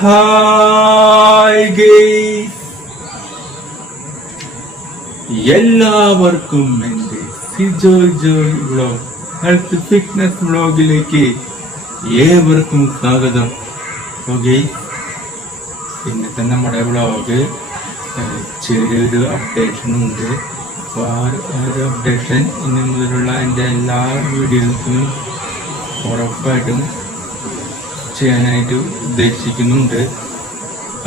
Hi guys, എല്ലാവർക്കും എന്റെ Sijoy Joy vlog health fitness വ്ളോഗിലേക്ക് ഏവർക്കും സ്വാഗതം. ഇന്നത്തെ നമ്മുടെ വ്ളോഗ് ചെറിയൊരു അപ്ഡേഷൻ ഉണ്ട്. അപ്പോൾ ആ ഒരു അപ്ഡേഷൻ ഇനി മുതലുള്ള എൻ്റെ എല്ലാ വീഡിയോസിനും ഉറപ്പായിട്ടും ചെയ്യാനായിട്ട് ഉദ്ദേശിക്കുന്നുണ്ട്.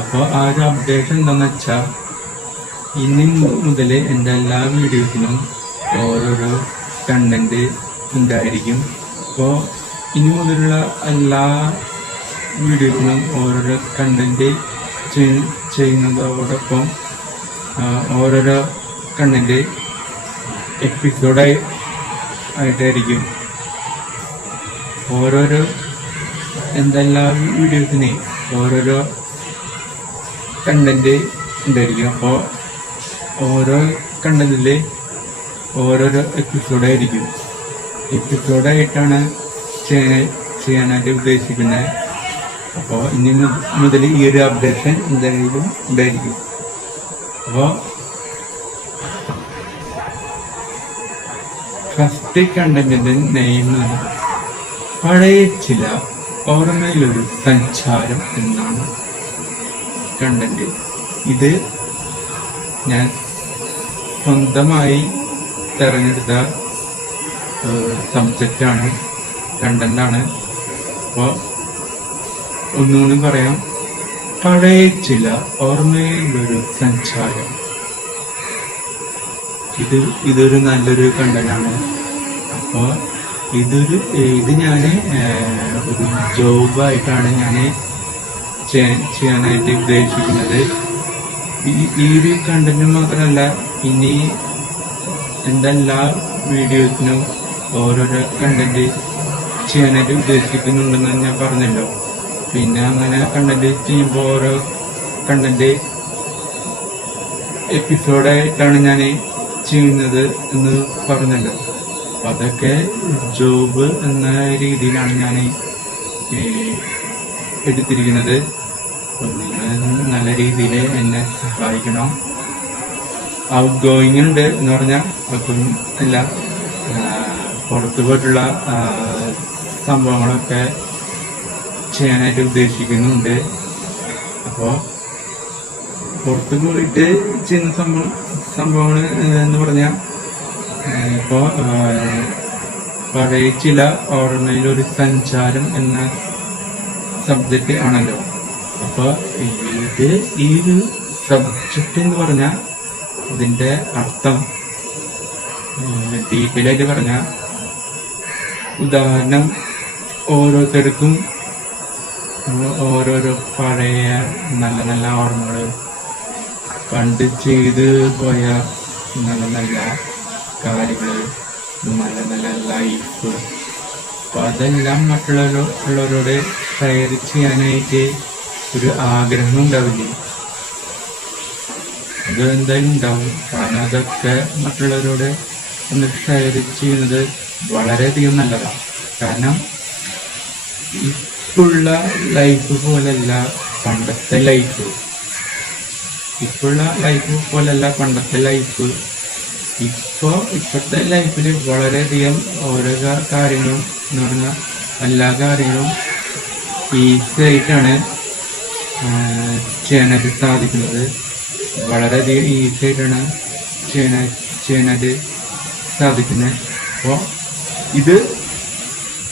അപ്പോൾ ആ ഒരു അപ്ഡേഷൻ എന്താണെന്ന് വെച്ചാൽ, ഇനി മുതൽ എൻ്റെ എല്ലാ വീഡിയോസിനും ഓരോരോ കണ്ടന്റ് ഉണ്ടായിരിക്കും. അപ്പോൾ ഇനി മുതലുള്ള എല്ലാ വീഡിയോസിനും ഓരോരോ കണ്ടന്റ് ചെയ്യുന്നതോടൊപ്പം ഓരോരോ കണ്ടന്റ് ആയിട്ടായിരിക്കും. ഓരോരോ എന്തെല്ലാം വീഡിയോസിന് ഓരോരോ കണ്ടന്റ് ഉണ്ടായിരിക്കും. അപ്പോൾ ഓരോ കണ്ടന്റില് ഓരോരോ എപ്പിസോഡായിട്ടാണ് ചെയ്യാനായിട്ട് ഉദ്ദേശിക്കുന്നത്. അപ്പോൾ ഇനി മുതൽ ഈ ഒരു അപ്ഡേഷൻ എന്തായാലും ഉണ്ടായിരിക്കും. അപ്പോൾ ഫസ്റ്റ് കണ്ടന്റിന്റെ നെയിം പഴയ ചില ഓർമ്മയിലൊരു സഞ്ചാരം എന്നാണ് കണ്ടന്റ്. ഇത് ഞാൻ സ്വന്തമായി തിരഞ്ഞെടുത്ത സബ്ജക്റ്റാണ്, കണ്ടന്റാണ്. അപ്പോൾ ഒന്നുകൂടി പറയാം, പഴയ ചില ഓർമ്മയിലൊരു സഞ്ചാരം. ഇതൊരു നല്ലൊരു കണ്ടന്റാണ്. അപ്പോൾ ഇത് ഞാൻ ഒരു ജോബായിട്ടാണ് ഞാൻ ചെയ്യാനായിട്ട് ഉദ്ദേശിക്കുന്നത്. ഈ ഒരു കണ്ടന്റ് മാത്രമല്ല, ഇനി എൻ്റെ എല്ലാ വീഡിയോസിനും ഓരോരോ കണ്ടന്റ് ചെയ്യാനായിട്ട് ഉദ്ദേശിക്കുന്നുണ്ടെന്ന് ഞാൻ പറഞ്ഞല്ലോ. പിന്നെ അങ്ങനെ കണ്ടന്റ് ചെയ്യുമ്പോൾ ഓരോ കണ്ടന്റ് എപ്പിസോഡായിട്ടാണ് ഞാൻ ചെയ്യുന്നത് എന്ന് പറഞ്ഞല്ലോ. അപ്പം അതൊക്കെ ജോബ് എന്ന രീതിയിലാണ് ഞാൻ എടുത്തിരിക്കുന്നത്. നിങ്ങൾ നല്ല രീതിയിൽ എന്നെ സഹായിക്കണം. ഔട്ട് ഗോയിങ് ഉണ്ട് എന്ന് പറഞ്ഞാൽ അല്ല, പുറത്തു പോയിട്ടുള്ള സംഭവങ്ങളൊക്കെ ചെയ്യാനായിട്ട് ഉദ്ദേശിക്കുന്നുണ്ട്. അപ്പോൾ പുറത്തു പോയിട്ട് ചെയ്യുന്ന സംഭവങ്ങൾ എന്ന് പറഞ്ഞാൽ, ഇപ്പോൾ പഴയ ചില ഓർമ്മയിലൊരു സഞ്ചാരം എന്ന സബ്ജക്റ്റ് ആണല്ലോ. അപ്പോൾ ഈ ഒരു സബ്ജക്റ്റ് എന്ന് പറഞ്ഞാൽ ഇതിൻ്റെ അർത്ഥം ഡീറ്റെയിലായിട്ട് പറഞ്ഞാൽ, ഉദാഹരണം ഓരോരുത്തർക്കും ഓരോരോ പഴയ നല്ല നല്ല ഓർമ്മകൾ, പണ്ട് ചെയ്ത് പോയ നല്ല നല്ല കാര്യങ്ങൾ, നല്ല നല്ല ലൈഫ്, അപ്പോൾ അതെല്ലാം മറ്റുള്ളവരോട് ഷെയർ ചെയ്യാനായിട്ട് ഒരു ആഗ്രഹം ഉണ്ടാവില്ലേ? അത് എന്തായാലും ഉണ്ടാവും. കാരണം അതൊക്കെ മറ്റുള്ളവരോട് ഒന്ന് ഷെയർ ചെയ്യുന്നത് വളരെയധികം നല്ലതാണ്. കാരണം ഇപ്പോഴുള്ള ലൈഫ് പോലല്ല പണ്ടത്തെ ലൈഫ്. പണ്ടത്തെ ലൈഫ്. ഇപ്പോഴത്തെ ലൈഫിൽ വളരെയധികം ഓരോ കാര്യങ്ങളും എന്ന് പറഞ്ഞാൽ എല്ലാ കാര്യങ്ങളും ഈസി ആയിട്ടാണ് ചെയ്യാനായിട്ട് സാധിക്കുന്നത്. വളരെയധികം ഈസി ആയിട്ടാണ് ചെയ്യാനായിട്ട് സാധിക്കുന്നത്. അപ്പോൾ ഇത്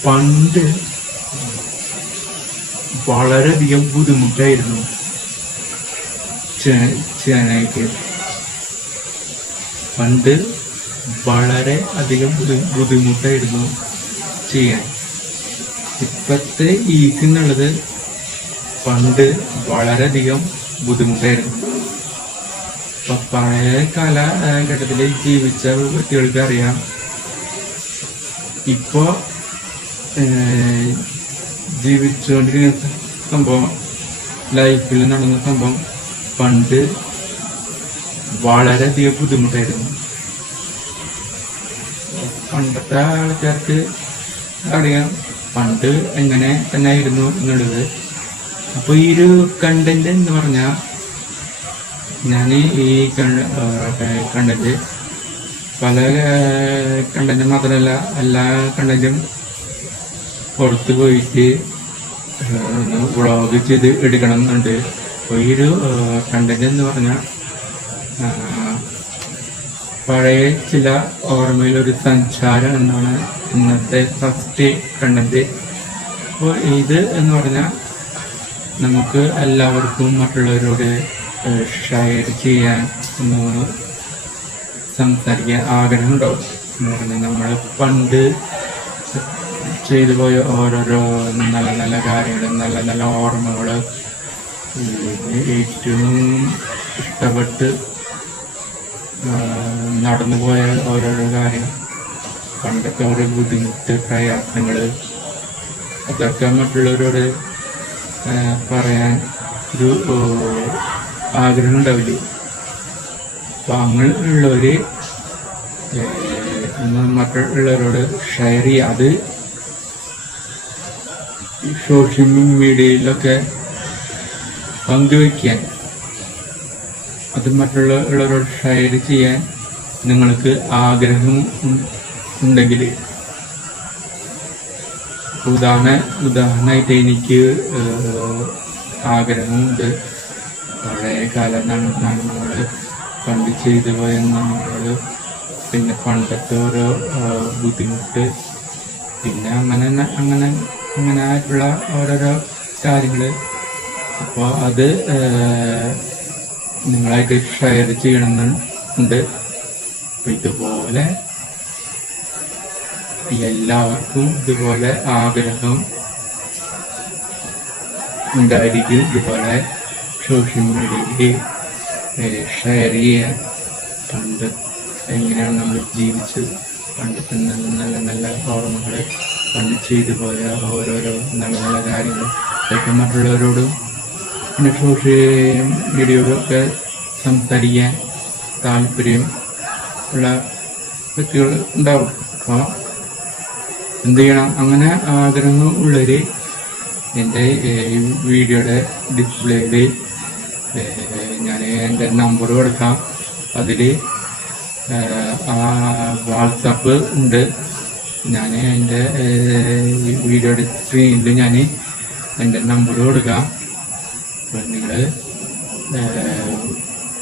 പണ്ട് വളരെയധികം ബുദ്ധിമുട്ടായിരുന്നു ചെയ്യാനായിട്ട്. പണ്ട് വളരെ അധികം ബുദ്ധിമുട്ടായിരുന്നു ചെയ്യാൻ. ഇപ്പോഴത്തെ ഈസി എന്നുള്ളത് പണ്ട് വളരെയധികം ബുദ്ധിമുട്ടായിരുന്നു. അപ്പൊ പഴയ കാലഘട്ടത്തിൽ ജീവിച്ച വ്യക്തികൾക്ക് അറിയാം, ഇപ്പോ ജീവിച്ചുകൊണ്ടിരിക്കുന്ന സംഭവം, ലൈഫിൽ നടന്ന സംഭവം പണ്ട് വളരെയധികം ബുദ്ധിമുട്ടായിരുന്നു. പണ്ടത്തെ ആൾക്കാർക്ക് അറിയാം പണ്ട് എങ്ങനെ തന്നെ ആയിരുന്നു എന്നുള്ളത്. അപ്പോൾ ഈ ഒരു കണ്ടന്റ് എന്ന് പറഞ്ഞാൽ ഞാൻ ഈ കണ്ടന്റ് പല കണ്ടന്റ് മാത്രമല്ല എല്ലാ കണ്ടന്റും പുറത്ത് പോയിട്ട് വ്ളോഗ് ചെയ്ത് എടുക്കണം എന്നുണ്ട്. അപ്പോൾ ഈ ഒരു കണ്ടന്റ് എന്ന് പറഞ്ഞാൽ പഴയ ചില ഓർമ്മയിലൊരു സഞ്ചാരം എന്നാണ് ഇന്നത്തെ ഫസ്റ്റ് കണ്ടന്റ്. അപ്പോൾ ഇത് എന്ന് പറഞ്ഞാൽ നമുക്ക് എല്ലാവർക്കും മറ്റുള്ളവരോട് ഷെയർ ചെയ്യാൻ ഒന്ന് സംസാരിക്കാൻ ആഗ്രഹമുണ്ടാവും. എന്ന് പറഞ്ഞാൽ നമ്മൾ പണ്ട് ചെയ്തു പോയ ഓരോരോ നല്ല നല്ല കാര്യങ്ങൾ, നല്ല നല്ല ഓർമ്മകൾ, ഏറ്റവും ഇഷ്ടപ്പെട്ട് നടന്നുപോയ ഓരോരോ കാര്യങ്ങൾ, പണ്ടത്തെ ഓരോ ബുദ്ധിമുട്ട്, പ്രയാസങ്ങൾ, അതൊക്കെ മറ്റുള്ളവരോട് പറയാൻ ഒരു ആഗ്രഹം ഉണ്ടാവില്ലേ. അപ്പം അങ്ങനെയുള്ളവർ മറ്റുള്ളവരോട് ഷെയർ ചെയ്യുക. അത് സോഷ്യൽ മീഡിയയിലൊക്കെ പങ്കുവയ്ക്കാൻ, അത് മറ്റുള്ളവരോട് ഷെയർ ചെയ്യാൻ നിങ്ങൾക്ക് ആഗ്രഹം ഉണ്ടെങ്കിൽ, ഉദാഹരണമായിട്ട് എനിക്ക് ആഗ്രഹമുണ്ട്. പഴയ കാലം നമ്മൾ പണ്ട് ചെയ്തു പോയ നമ്മൾ, പിന്നെ പണ്ടത്തെ ഓരോ ബുദ്ധിമുട്ട്, പിന്നെ അങ്ങനെ ആയിട്ടുള്ള ഓരോരോ കാര്യങ്ങൾ. അപ്പോൾ അത് നിങ്ങളായിട്ട് ഷെയർ ചെയ്യണമെന്നുണ്ട്. അപ്പോൾ ഇതുപോലെ എല്ലാവർക്കും ഇതുപോലെ ആഗ്രഹം ഉണ്ടായിരിക്കും. ഇതുപോലെ സോഷ്യൽ മീഡിയയിൽ ഷെയർ ചെയ്യാൻ, പണ്ട് എങ്ങനെയാണ് നമ്മൾ ജീവിച്ചത്, പണ്ടത്തെ നല്ല നല്ല ഓർമ്മകൾ, പണ്ട് ചെയ്തു പോയ ഓരോരോ നല്ല നല്ല കാര്യങ്ങൾ, ഇതൊക്കെ മറ്റുള്ളവരോടും പിന്നെ സോഷ്യൽ മീഡിയയോടൊക്കെ സംസാരിക്കാൻ താല്പര്യം ഉള്ള വ്യക്തികൾ ഉണ്ടാവും. അപ്പോൾ എന്ത് ചെയ്യണം? അങ്ങനെ ആഗ്രഹം ഉള്ളവർ എൻ്റെ വീഡിയോയുടെ ഡിസ്പ്ലേയിൽ ഞാൻ എൻ്റെ നമ്പർ കൊടുക്കാം. അതിൽ വാട്സപ്പ് ഉണ്ട്. ഞാൻ എൻ്റെ വീഡിയോയുടെ സ്ക്രീനിൽ ഞാൻ എൻ്റെ നമ്പർ കൊടുക്കാം. അപ്പോൾ നിങ്ങൾ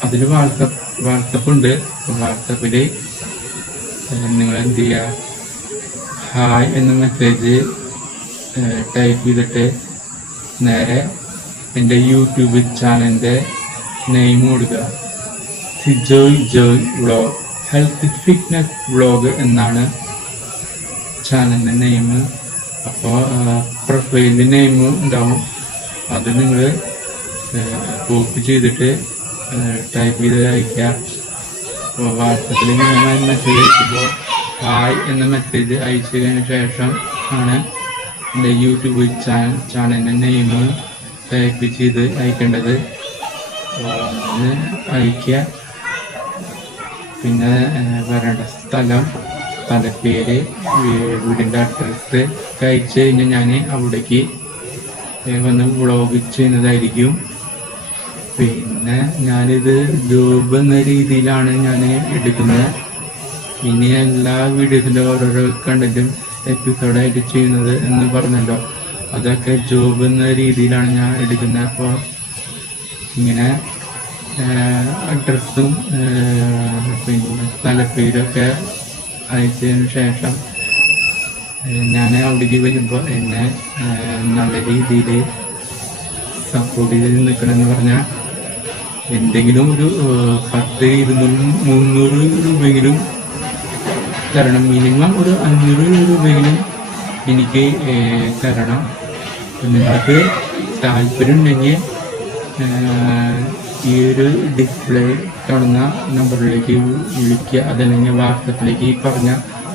അതിൽ വാട്സപ്പ് ഉണ്ട്. വാട്സപ്പിൽ നിങ്ങൾ എന്ത് ചെയ്യുക, ഹായ് എന്ന മെസ്സേജ് ടൈപ്പ് ചെയ്തിട്ട് നേരെ എൻ്റെ യൂട്യൂബ് ചാനലിൻ്റെ നെയിം കൊടുക്കുക. Sijoy vlog, health fitness vlog എന്നാണ് ചാനലിൻ്റെ നെയിം. അപ്പോൾ പ്രൊഫൈലിൻ്റെ നെയിം ഉണ്ടാവും. അത് നിങ്ങൾ കോപ്പി ചെയ്തിട്ട് ടൈപ്പ് ചെയ്ത് അയക്കുക. അപ്പോൾ വാട്സപ്പിൽ നിങ്ങൾ മെസ്സേജ് അയക്കുമ്പോൾ ഹായ് എന്ന മെസ്സേജ് അയച്ചതിന് ശേഷം ആണ് എൻ്റെ യൂട്യൂബ് ചാനലിൻ്റെ നെയിം ടൈപ്പ് ചെയ്ത് അയക്കേണ്ടത്. അയക്കുക. പിന്നെ വരേണ്ട സ്ഥലപ്പേര്, വീടിൻ്റെ അഡ്രസ്സ് അയച്ചു കഴിഞ്ഞാൽ ഞാൻ അവിടേക്ക് വന്ന് വ്ളോഗ് ചെയ്യുന്നതായിരിക്കും. പിന്നെ ഞാനിത് ജോബ് എന്ന രീതിയിലാണ് ഞാൻ എടുക്കുന്നത്. ഇനി എല്ലാ വീഡിയോസിൻ്റെ ഓരോരോ കണ്ടന്റും എപ്പിസോഡായിട്ട് ചെയ്യുന്നത് എന്ന് പറഞ്ഞല്ലോ, അതൊക്കെ ജോബ് എന്ന രീതിയിലാണ് ഞാൻ എടുക്കുന്നത്. അപ്പോൾ ഇങ്ങനെ അഡ്രസ്സും പിന്നെ സ്ഥലപ്പേരൊക്കെ അയച്ചതിന് ശേഷം ഞാൻ അവിടേക്ക് വരുമ്പോൾ എന്നെ നല്ല രീതിയിൽ സപ്പോർട്ട് ചെയ്ത് നിൽക്കണമെന്ന് പറഞ്ഞാൽ എന്തെങ്കിലും ഒരു 10, 200, 300 രൂപയെങ്കിലും തരണം. മിനിമം ഒരു 500 രൂപയെങ്കിലും എനിക്ക് തരണം. നിങ്ങൾക്ക് താല്പര്യം ഉണ്ടെങ്കിൽ ഈ ഒരു ഡിസ്പ്ലേ കാണുന്ന നമ്പറിലേക്ക് വിളിക്കുക. അതല്ലെങ്കിൽ വാട്സപ്പിലേക്ക് പറഞ്ഞ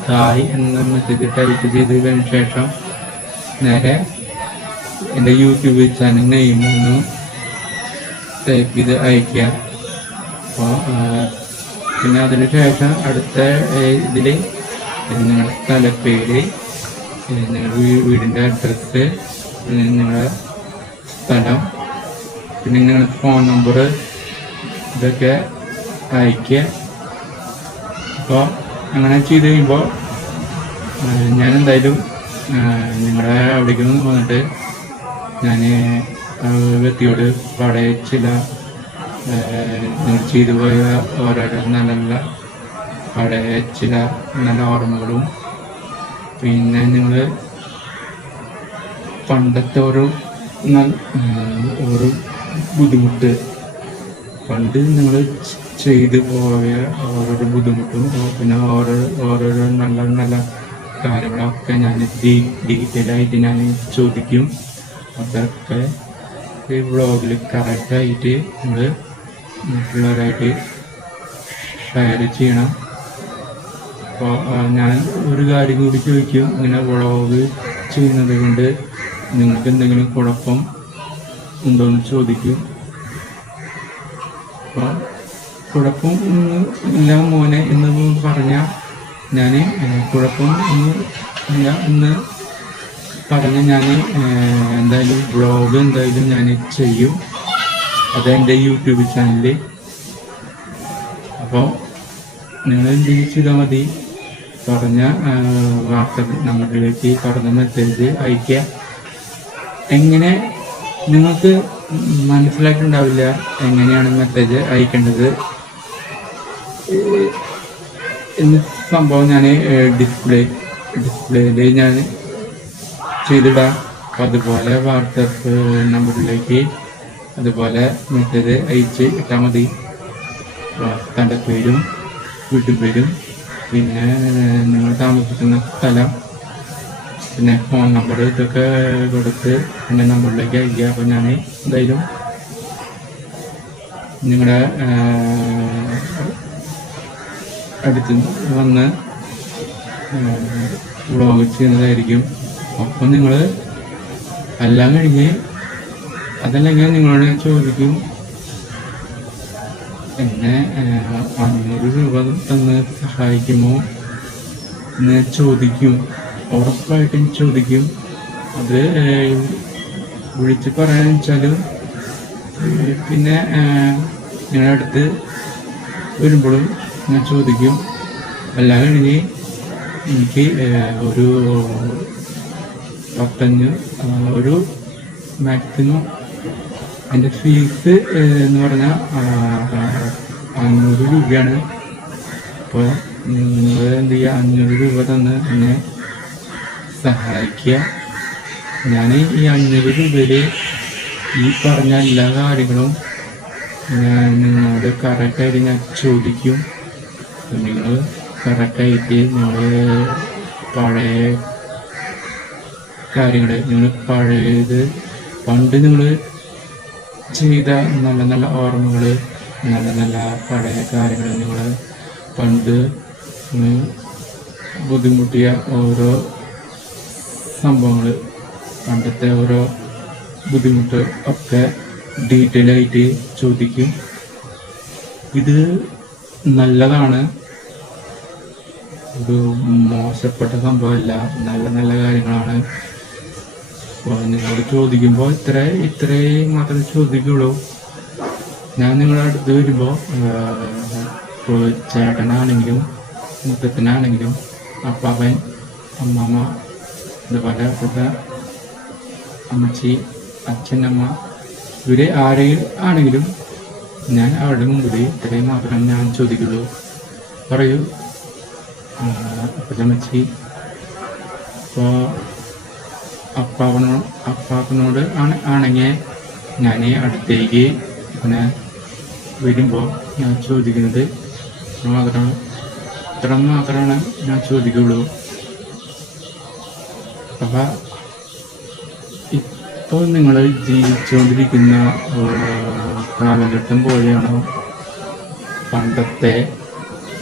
ഹായ് എന്ന മെസ്സേജ് ടൈപ്പ് ചെയ്തതിന് ശേഷം നേരെ എൻ്റെ യൂട്യൂബ് ചാനൽ നെയിം ഒന്ന് ടൈപ്പ് ചെയ്ത് അയക്കുക. അപ്പോൾ പിന്നെ അതിന് ശേഷം അടുത്ത ഇതിൽ നിങ്ങളുടെ സ്ഥലപ്പേര്, നിങ്ങളുടെ വീടിൻ്റെ അഡ്രസ്സ്, നിങ്ങളുടെ സ്ഥലം, പിന്നെ നിങ്ങളുടെ ഫോൺ നമ്പർ ഇതൊക്കെ അയക്കുക. അപ്പോൾ അങ്ങനെ ചെയ്ത് കഴിയുമ്പോൾ ഞാൻ എന്തായാലും നിങ്ങളുടെ അവിടേക്ക് വന്നിട്ട് ഞാൻ വ്യക്തിയോട് പഴയ ചില നിങ്ങൾ ചെയ്തു പോയ ഓരോരോ നല്ല നല്ല പഴയ ചില നല്ല ഓർമ്മകളും, പിന്നെ നിങ്ങൾ പണ്ടത്തെ ഒരു ബുദ്ധിമുട്ട്, പണ്ട് നിങ്ങൾ ചെയ്തു പോയ ഓരോരോ ബുദ്ധിമുട്ടും, പിന്നെ ഓരോരോ നല്ല നല്ല കാര്യങ്ങളൊക്കെ ഞാൻ ഡീറ്റെയിലായിട്ട് ഞാൻ ചോദിക്കും. അതൊക്കെ ഈ വ്ളോഗിൽ കറക്റ്റായിട്ട് നിങ്ങൾ മറ്റുള്ളവരായിട്ട് ഷെയർ ചെയ്യണം. അപ്പോൾ ഞാൻ ഒരു കാര്യം കൂടി ചോദിക്കും, ഇങ്ങനെ വ്ളോഗ് ചെയ്യുന്നത് കൊണ്ട് നിങ്ങൾക്ക് എന്തെങ്കിലും കുഴപ്പം ഉണ്ടോയെന്ന് ചോദിക്കും. അപ്പോൾ കുഴപ്പം ഇല്ല മോനെ എന്ന് പറഞ്ഞാൽ ഞാൻ കുഴപ്പം ഒന്നും ഇല്ല എന്ന് പറഞ്ഞാൽ ഞാൻ എന്തായാലും വ്ളോഗ് എന്തായാലും ഞാൻ ചെയ്യും. അതെൻ്റെ യൂട്യൂബ് ചാനലിൽ. അപ്പോൾ നിങ്ങൾ എന്തെങ്കിലും ചെയ്താൽ മതി, പറഞ്ഞ വാട്സപ്പ് നമ്പറിലേക്ക് പറഞ്ഞ മെസ്സേജ് അയയ്ക്കുക. എങ്ങനെ നിങ്ങൾക്ക് മനസ്സിലായിട്ടുണ്ടാവില്ല എങ്ങനെയാണ് മെസ്സേജ് അയക്കേണ്ടത് എന്ന സംഭവം ഞാൻ ഡിസ്പ്ലേയിൽ ഞാൻ ചെയ്തിടാം. അതുപോലെ വാട്സപ്പ് നമ്പറിലേക്ക് അതുപോലെ മെസ്സേജ് അയച്ച് ഇട്ടാൽ മതി. തൻ്റെ പേരും വീട്ടുപേരും, പിന്നെ നിങ്ങൾ താമസിക്കുന്ന സ്ഥലം, പിന്നെ ഫോൺ നമ്പർ ഇതൊക്കെ കൊടുത്ത് എൻ്റെ നമ്പറിലേക്ക് അയക്കുക. അപ്പോൾ ഞാൻ എന്തായാലും നിങ്ങളുടെ അടുത്ത് വന്ന് വ്ളോഗ് ചെയ്യുന്നതായിരിക്കും. അപ്പം നിങ്ങൾ എല്ലാം കഴിഞ്ഞ് അതല്ലെങ്കിൽ നിങ്ങളോട് ചോദിക്കും, എന്നെ 500 രൂപ തന്ന് സഹായിക്കുമോ എന്ന് ചോദിക്കും. ഉറപ്പായിട്ടും ചോദിക്കും. അത് വിളിച്ച് പറയാന്ന് വെച്ചാലും പിന്നെ നിങ്ങളുടെ അടുത്ത് വരുമ്പോഴും ഞാൻ ചോദിക്കും. എല്ലാം കഴിഞ്ഞ് എനിക്ക് ഒരു 15 ഒരു മാക്സിമം എൻ്റെ ഫീസ് എന്ന് പറഞ്ഞാൽ 500 രൂപയാണ്. അപ്പോൾ നിങ്ങൾ എന്ത് ചെയ്യുക, 500 രൂപ തന്ന് എന്നെ സഹായിക്കുക. ഞാൻ ഈ 500 രൂപയിൽ ഈ പറഞ്ഞ എല്ലാ കാര്യങ്ങളും ഞാൻ നിങ്ങളോട് കറക്റ്റായിട്ട് ഞാൻ ചോദിക്കും. നിങ്ങൾ കറക്റ്റായിട്ട് നിങ്ങൾ പഴയ കാര്യങ്ങൾ, നിങ്ങൾ പഴയത് പണ്ട് നിങ്ങൾ ചെയ്ത നല്ല നല്ല ഓർമ്മകൾ, നല്ല നല്ല പഴയ കാര്യങ്ങൾ, നിങ്ങൾ പണ്ട് ബുദ്ധിമുട്ടിയ ഓരോ സംഭവങ്ങൾ, പണ്ടത്തെ ഓരോ ബുദ്ധിമുട്ട് ഒക്കെ ഡീറ്റെയിൽ ആയിട്ട് ചോദിക്കും. ഇത് നല്ലതാണ്, ഒരു മോശപ്പെട്ട സംഭവമല്ല, നല്ല നല്ല കാര്യങ്ങളാണ്. അപ്പോൾ നിങ്ങളോട് ചോദിക്കുമ്പോൾ ഇത്രയും മാത്രമേ ചോദിക്കുള്ളൂ. ഞാൻ നിങ്ങളുടെ അടുത്ത് വരുമ്പോൾ ചേട്ടനാണെങ്കിലും മുത്തച്ഛനാണെങ്കിലും അപ്പാപ്പൻ അമ്മമ്മ അതുപോലെ അപ്പുറത്തെ അമ്മച്ചി അച്ഛനമ്മ ഇവരെ ആരെങ്കിലും ആണെങ്കിലും ഞാൻ അവരുടെ മുമ്പിൽ ഇത്രയും മാത്രം ഞാൻ ചോദിക്കുള്ളൂ. പറയൂ അപ്പച്ചമ്മച്ചി. അപ്പോൾ അപ്പാപ്പനോട് ആണെങ്കിൽ ഞാൻ അടുത്തേക്ക് ഇങ്ങനെ വരുമ്പോൾ ഞാൻ ചോദിക്കുന്നത് ഇത്ര മാത്രമാണ് ഞാൻ ചോദിക്കുള്ളൂ. അപ്പം ഇപ്പോൾ നിങ്ങൾ ജീവിച്ചുകൊണ്ടിരിക്കുന്ന കാലഘട്ടം പോലെയാണോ പണ്ടത്തെ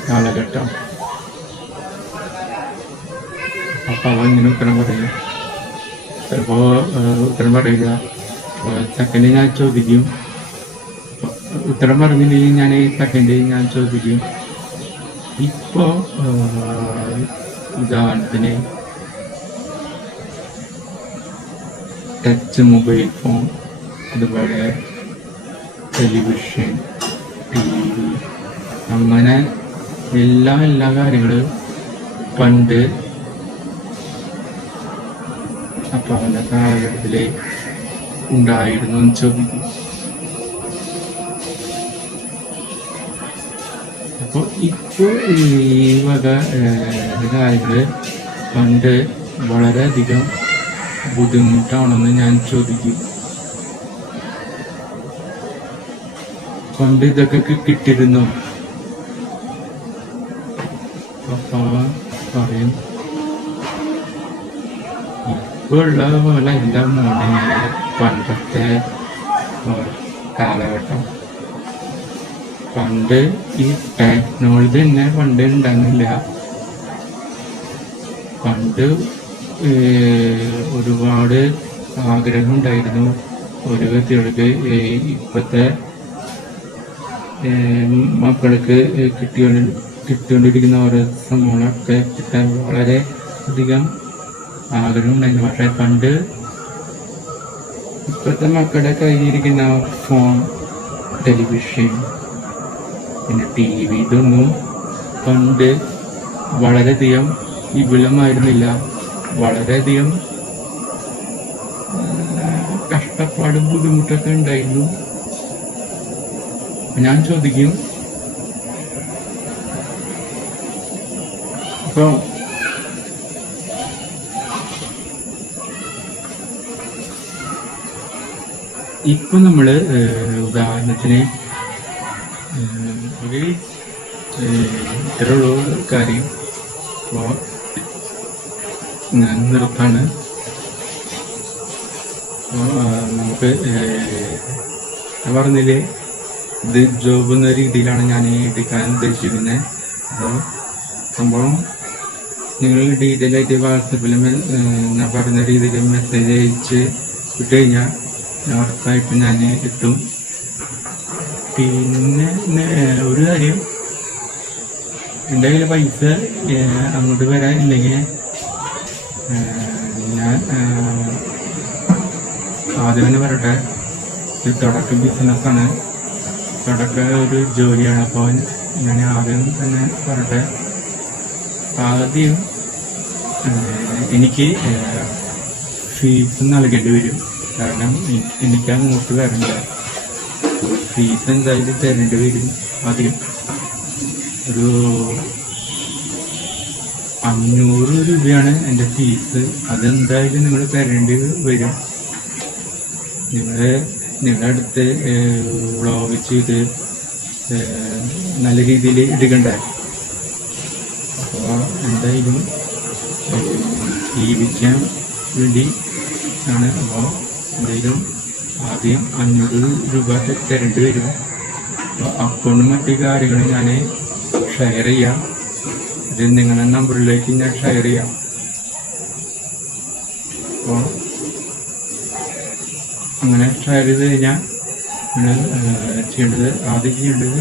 കാലഘട്ടം? അപ്പം അവൻ ഇങ്ങനെ ഉത്തരം പറയും. ചിലപ്പോൾ ഉത്തരം പറയില്ല. സെക്കൻഡ് ഞാൻ ചോദിക്കും. ഉത്തരം പറഞ്ഞില്ലെങ്കിൽ ഞാൻ സെക്കൻഡ് ഞാൻ ചോദിക്കും. ഇപ്പോൾ ഉദാഹരണത്തിന് ടച്ച് മൊബൈൽ ഫോൺ അതുപോലെ ടെലിവിഷൻ, ടി വി, അങ്ങനെ എല്ലാ കാര്യങ്ങളും പണ്ട് അപ്പാപ്പൻ്റെ കാലഘട്ടത്തിൽ ഉണ്ടായിരുന്നു എന്ന് ചോദിക്കും. അപ്പോൾ ഇപ്പോൾ ഈ വക കാര്യങ്ങൾ പണ്ട് വളരെയധികം ബുദ്ധിമുട്ടാണെന്ന് ഞാൻ ചോദിക്കും. പണ്ട് ഇതൊക്കെ കിട്ടിയിരുന്നു. അപ്പാവ പറയും ഇപ്പോഴുള്ള പോലെ എൻ്റെ മോനെ പണ്ടത്തെ കാലഘട്ടം. പണ്ട് ഈ ടെക്നോളജി തന്നെ പണ്ട് ഉണ്ടാകുന്നില്ല. പണ്ട് ഒരുപാട് ആഗ്രഹം ഉണ്ടായിരുന്നു ഒരു വ്യക്തികൾക്ക് ഇപ്പോഴത്തെ മക്കൾക്ക് കിട്ടിക്കൊണ്ടിരിക്കുന്ന ഓരോ സംഭവങ്ങളൊക്കെ കിട്ടാൻ വളരെ അധികം ആഗ്രഹം ഉണ്ടായിരുന്നു. പക്ഷേ പണ്ട് ഇപ്പോഴത്തെ മക്കളുടെ കയ്യിലിരിക്കുന്ന ഫോൺ, ടെലിവിഷൻ, പിന്നെ ടി വി, ഇതൊന്നും പണ്ട് വളരെയധികം വിപുലമായിരുന്നില്ല. വളരെയധികം കഷ്ടപ്പാടും ബുദ്ധിമുട്ടൊക്കെ ഉണ്ടായിരുന്നു. ഞാൻ ചോദിക്കും, അപ്പോൾ ഇപ്പൊ നമ്മള് ഉദാഹരണത്തിന് ഒരു ഇത്രയുള്ള കാര്യം അപ്പോൾ ഞാൻ നിർത്താണ്. നമുക്ക് ഞാൻ പറഞ്ഞില്ലേ, ഇത് ജോബ് എന്ന രീതിയിലാണ് ഞാൻ എടുക്കാൻ ഉദ്ദേശിക്കുന്നത്. അപ്പോൾ സംഭവം നിങ്ങൾ ഡീറ്റെയിൽ ആയിട്ട് വാട്സപ്പിൽ ഞാൻ പറഞ്ഞ രീതിയിൽ മെസ്സേജ് അയച്ച് വിട്ട് കഴിഞ്ഞാൽ ഉറപ്പായിട്ട് ഞാൻ കിട്ടും. പിന്നെ ഒരു കാര്യം, എൻ്റെ കയ്യിൽ പൈസ അങ്ങോട്ട് വരാൻ ഇല്ലെങ്കിൽ ഞാൻ ആദ്യം തന്നെ പറയട്ടെ, ഇത് തുടക്ക ബിസിനസ്സാണ്, തുടക്ക ഒരു ജോലിയാണ്. അപ്പോൾ ഞാൻ ആദ്യം തന്നെ പറയട്ടെ, ആദ്യം എനിക്ക് ഫീസ് നൽകേണ്ടി വരും. കാരണം എനിക്ക് അങ്ങോട്ട് വരണ്ട, ഫീസ് എന്തായാലും തരേണ്ടി വരും. ആദ്യം ഒരു 500 രൂപയാണ് എൻ്റെ ഫീസ്. അതെന്തായാലും നിങ്ങൾ തരേണ്ടി വരും. നിങ്ങളുടെ അടുത്ത് വ്ളോഗ് ചെയ്ത് നല്ല രീതിയിൽ എടുക്കണ്ടേ. അപ്പോൾ എന്തായാലും ജീവിക്കാൻ വേണ്ടി ആണ്. അപ്പോൾ എന്തായാലും ആദ്യം 500 രൂപ തരേണ്ടി വരും. അപ്പോൾ അക്കൗണ്ടും മറ്റു കാര്യങ്ങളും ഞാൻ ഷെയർ ചെയ്യാം. ഇത് നിങ്ങളുടെ നമ്പറിലേക്ക് ഞാൻ ഷെയർ ചെയ്യാം. അപ്പോൾ അങ്ങനെ ഷെയർ ചെയ്ത് കഴിഞ്ഞാൽ നിങ്ങൾ ആദ്യം ചെയ്യേണ്ടത്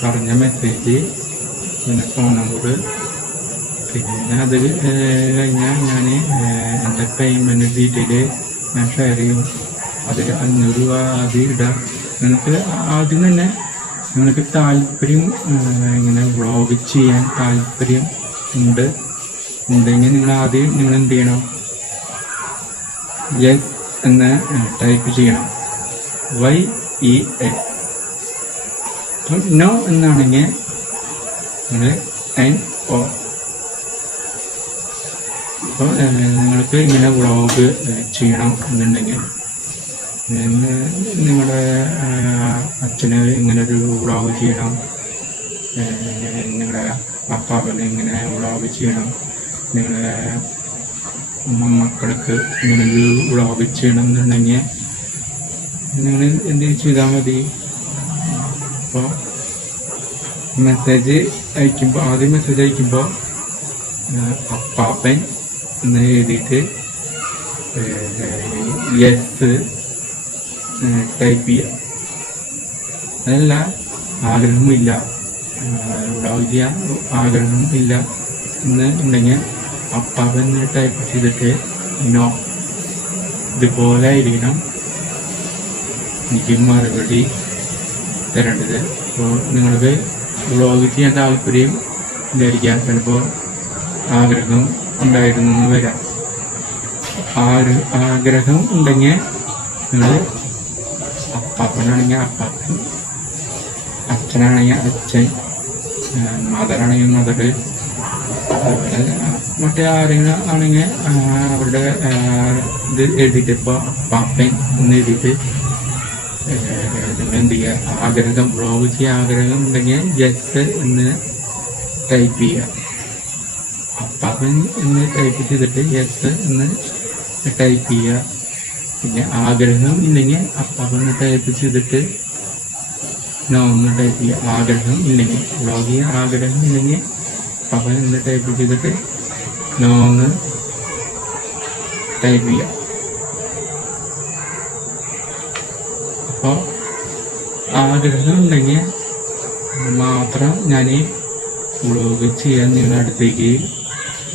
പറഞ്ഞ മെസ്സേജ്, പിന്നെ ഫോൺ നമ്പർ, പിന്നെ അത് കഴിഞ്ഞാൽ ഞാൻ എൻ്റെ പേയ്മെൻറ്റ് ഡീറ്റെയിൽ ഞാൻ ഷെയർ ചെയ്യും. അതിൽ 500 രൂപ ആദ്യം ഇടാം. നിങ്ങൾക്ക് ആദ്യം തന്നെ നിങ്ങൾക്ക് താല്പര്യം ഇങ്ങനെ വ്ളോഗ് ചെയ്യാൻ താല്പര്യം ഉണ്ടെങ്കിൽ നിങ്ങൾ ആദ്യം നിങ്ങൾ എന്ത് ചെയ്യണം, യെസ് എന്ന് ടൈപ്പ് ചെയ്യണം. YES. നോ എന്നാണെങ്കിൽ നിങ്ങൾ NO. അപ്പോൾ നിങ്ങൾക്ക് ഇങ്ങനെ വ്ളോഗ് ചെയ്യണം എന്നുണ്ടെങ്കിൽ, നിങ്ങളുടെ അച്ഛന് ഇങ്ങനൊരു വ്ളോഗ് ചെയ്യണം, നിങ്ങളുടെ അപ്പാപ്പന് ഇങ്ങനെ വ്ളോഗ് ചെയ്യണം, നിങ്ങളുടെ മക്കൾക്ക് ഇങ്ങനൊരു വ്ളോഗ് ചെയ്യണം എന്നുണ്ടെങ്കിൽ നിങ്ങൾ എന്ത് ചെയ്താൽ മതി. അപ്പോൾ മെസ്സേജ് അയക്കുമ്പോൾ, ആദ്യം മെസ്സേജ് അയക്കുമ്പോൾ അപ്പാപ്പൻ എന്ന് എഴുതിയിട്ട് യെസ് ടൈപ്പ് ചെയ്യുക. അതല്ല ആഗ്രഹമില്ല, വ്ളോഗ് ചെയ്യാൻ ആഗ്രഹം ഇല്ല എന്ന് ഉണ്ടെങ്കിൽ അപ്പാപ്പൻ ടൈപ്പ് ചെയ്തിട്ട് നോ ഇതുപോലെ ആയിരിക്കണം എനിക്ക് മറുപടി തരേണ്ടത്. അപ്പോൾ നിങ്ങൾക്ക് വ്ളോഗ് ചെയ്യാൻ താല്പര്യം ഇല്ലായിരിക്കാം, ചിലപ്പോൾ ആഗ്രഹം ഉണ്ടായിരുന്നു എന്ന് വരാം. ആഗ്രഹം ഉണ്ടെങ്കിൽ നിങ്ങൾ അപ്പാപ്പനാണെങ്കിൽ അപ്പാപ്പൻ, അച്ഛനാണെങ്കിൽ അച്ഛൻ, മദറാണെങ്കിൽ മദർ, മറ്റേ ആരെങ്കിലും ആണെങ്കിൽ അവരുടെ ഇത് എഴുതിയിട്ട് ഇപ്പോൾ അപ്പാപ്പൻ എന്ന് എഴുതിയിട്ട് നിങ്ങൾ എന്ത് ചെയ്യുക, ആഗ്രഹം വ്ളോഗ് ചെയ്യാൻ ആഗ്രഹം ഉണ്ടെങ്കിൽ ജസ്റ്റ് എന്ന് ടൈപ്പ് ചെയ്യുക. അപ്പാപ്പൻ എന്ന് ടൈപ്പ് ചെയ്തിട്ട് യെസ് എന്ന് ടൈപ്പ് ചെയ്യുക. പിന്നെ ആഗ്രഹം ഇല്ലെങ്കിൽ അപ്പാപ്പൻ ടൈപ്പ് ചെയ്തിട്ട് നോ എന്ന് ടൈപ്പ് ചെയ്യുക. ആഗ്രഹം ഇല്ലെങ്കിൽ വ്ളോഗ് ചെയ്യാൻ ആഗ്രഹം ഇല്ലെങ്കിൽ അപ്പാപ്പൻ എന്ന് ടൈപ്പ് ചെയ്തിട്ട് നോ എന്ന് ടൈപ്പ് ചെയ്യുക. അപ്പോൾ ആഗ്രഹം ഉണ്ടെങ്കിൽ മാത്രം ഞാൻ വ്ളോഗ് ചെയ്യാൻ നിങ്ങളുടെ അടുത്തേക്ക്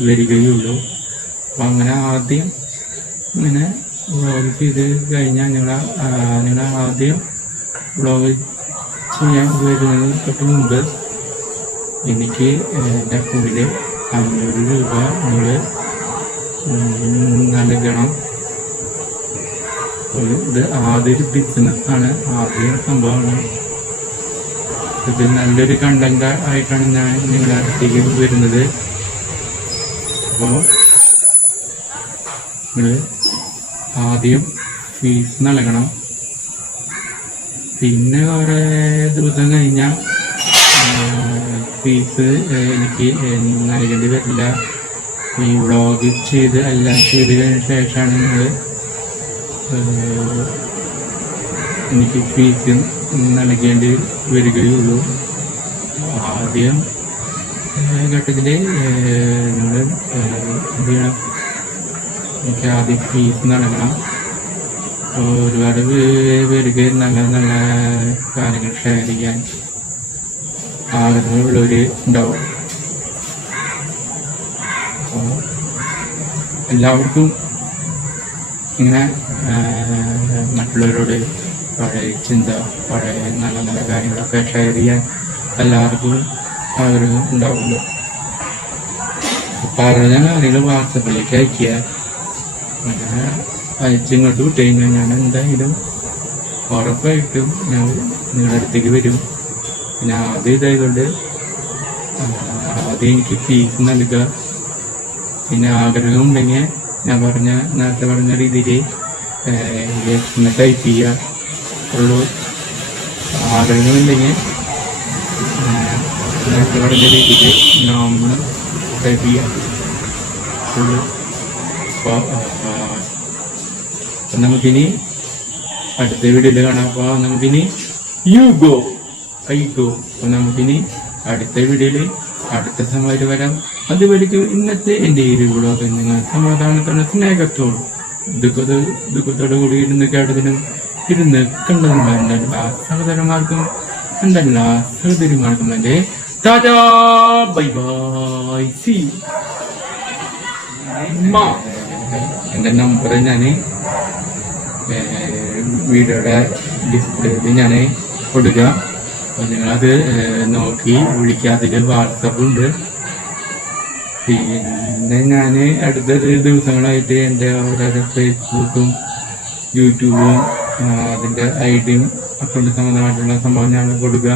വരികയുള്ളൂ. അപ്പം അങ്ങനെ ആദ്യം ഇങ്ങനെ വ്ളോഗ് ചെയ്ത് കഴിഞ്ഞാൽ നിങ്ങൾ ആദ്യം വ്ളോഗ് ചെയ്യാൻ വരുന്നത് തൊട്ട് മുമ്പ് എനിക്ക് എൻ്റെ അക്കൗണ്ടിൽ 500 രൂപ നിങ്ങൾ നൽകണം. ഇത് ആദ്യം ബിസിനസ്സാണ്, ആദ്യം സംഭവമാണ്. ഇത് നല്ലൊരു കണ്ടന്റ് ആയിട്ടാണ് ഞാൻ നിങ്ങളുടെ അടുത്തേക്ക് വരുന്നത്. അപ്പോൾ നിങ്ങൾ ആദ്യം ഫീസ് നൽകണം. പിന്നെ കുറേ ദിവസം കഴിഞ്ഞാൽ ഫീസ് എനിക്ക് നൽകേണ്ടി വരില്ല. ഈ വ്ളോഗ് ചെയ്ത് എല്ലാം ചെയ്ത് കഴിഞ്ഞ ശേഷമാണ് നിങ്ങൾ എനിക്ക് ഫീസ് നൽകേണ്ടി വരികയുള്ളൂ. ആദ്യം ഘട്ടത്തിൽ നിങ്ങൾ എന്ത് ചെയ്യണം, എനിക്ക് ആദ്യം ഫീസ് നൽകണം. ഒരുപാട് പേർക്ക് നല്ല നല്ല കാര്യങ്ങൾ ഷെയർ ചെയ്യാൻ ആഗ്രഹമുള്ളവർ ഉണ്ടാവും. അപ്പോൾ എല്ലാവർക്കും ഇങ്ങനെ മറ്റുള്ളവരോട് പഴയ ചിന്ത, പഴയ നല്ല നല്ല കാര്യങ്ങളൊക്കെ ഷെയർ ചെയ്യാൻ എല്ലാവർക്കും ആഗ്രഹം ഉണ്ടാവുമല്ലോ. പറഞ്ഞ കാര്യങ്ങൾ വാട്സപ്പിലേക്ക് അയക്കുക. അങ്ങനെ അയച്ചിങ്ങോട്ട് വിട്ട് കഴിഞ്ഞാൽ ഞാൻ എന്തായാലും ഉറപ്പായിട്ടും ഞാൻ നിങ്ങളുടെ അടുത്തേക്ക് വരും. പിന്നെ ആദ്യം ഇതായതുകൊണ്ട് ആദ്യം എനിക്ക് ഫീസ് നൽകുക. പിന്നെ ആഗ്രഹം ഉണ്ടെങ്കിൽ ഞാൻ നേരത്തെ പറഞ്ഞ രീതിയിൽ ടൈപ്പ് ചെയ്യുക ഉള്ളൂ. ആഗ്രഹമില്ലെങ്കിൽ നേരത്തെ പറഞ്ഞ രീതിയിൽ നമ്മൾ ടൈപ്പ് ചെയ്യുക ഉള്ളൂ. അപ്പോൾ നമുക്കിനി അടുത്ത വീഡിയോയിൽ കാണാം. അപ്പോൾ നമുക്കിനി ഐ ഗോ. അപ്പോൾ നമുക്കിനി അടുത്ത വീഡിയോയിൽ അടുത്ത സമയത്ത് വരാം. അതുവരെയ്ക്ക് ഇന്നത്തെ എൻ്റെ ഈ വ്ളോഗ് നിങ്ങൾ സമാധാനത്തോടെ സ്നേഹത്തോടും ദുഃഖത്തോടു കൂടി ഇരുന്ന് കേട്ടതിനും ഇരുന്ന് കണ്ടതിനും എൻ്റെ എല്ലാ സഹോദരന്മാർക്കും എൻ്റെ എല്ലാ സഹോദരിമാർക്കും എൻ്റെ ടാറ്റാ ബൈ ബൈ സീ. എൻ്റെ നമ്പർ ഞാൻ വീഡിയോയുടെ ഡിസ്പ്ലേയിൽ ഞാൻ കൊടുക്കുക. അപ്പോൾ നിങ്ങളത് നോക്കി വിളിക്കുക. അതിൽ വാട്സപ്പ് ഉണ്ട്. പിന്നെ ഞാൻ അടുത്ത ദിവസങ്ങളായിട്ട് എൻ്റെ ഓരോരോ ഫേസ്ബുക്കും യൂട്യൂബും അതിൻ്റെ ഐഡിയും അക്കൗണ്ട് സംബന്ധമായിട്ടുള്ള സംഭവം ഞാൻ കൊടുക്കുക.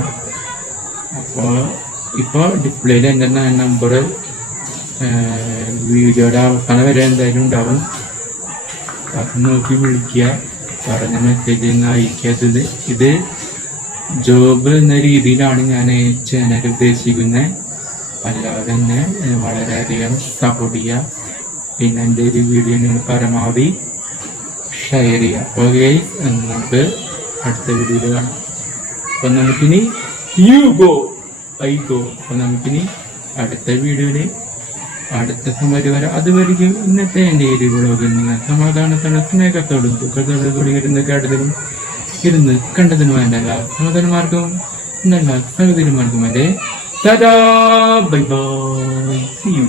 അപ്പോൾ ഇപ്പോൾ ഡിസ്പ്ലേയിൽ എൻ്റെ നമ്പർ വീഡിയോയുടെ അവസാനം വരെ എന്തായാലും ഉണ്ടാവും. അത് നോക്കി വിളിക്കുക. പറഞ്ഞ മെസ്സേജ് അയക്കാത്തത് ഇത് ജോബ് എന്ന രീതിയിലാണ് ഞാൻ ചാനൽ ഉദ്ദേശിക്കുന്നത്. അല്ലാതെ തന്നെ വളരെയധികം സപ്പോർട്ട് ചെയ്യുക. പിന്നെ എൻ്റെ ഒരു വീഡിയോ നിങ്ങൾ പരമാവധി ഷെയർ ചെയ്യുക. അപ്പോൾ ഗൈസ് നമുക്ക് അടുത്ത വീഡിയോയിൽ കാണാം. അപ്പോൾ നമുക്കിനി ഐ ഗോ. അപ്പോൾ നമുക്കിനി അടുത്ത വീഡിയോയിൽ അടുത്ത സമയം വരെ അതുവരെയും ഇന്നത്തെ എൻ്റെ ഈ വ്ളോഗിൽ നിന്ന് സമാധാനത്തോടെ സ്നേഹത്തോടും ദുഃഖത്തോടും കൂടി ഇരുന്ന് കേട്ടതിനും ഇരുന്ന് കണ്ടതിനും എൻ്റെ എല്ലാ സഹോദരന്മാർക്കും എൻ്റെ എല്ലാ സഹോദരിമാർക്കും എൻ്റെ tata bye bye see U.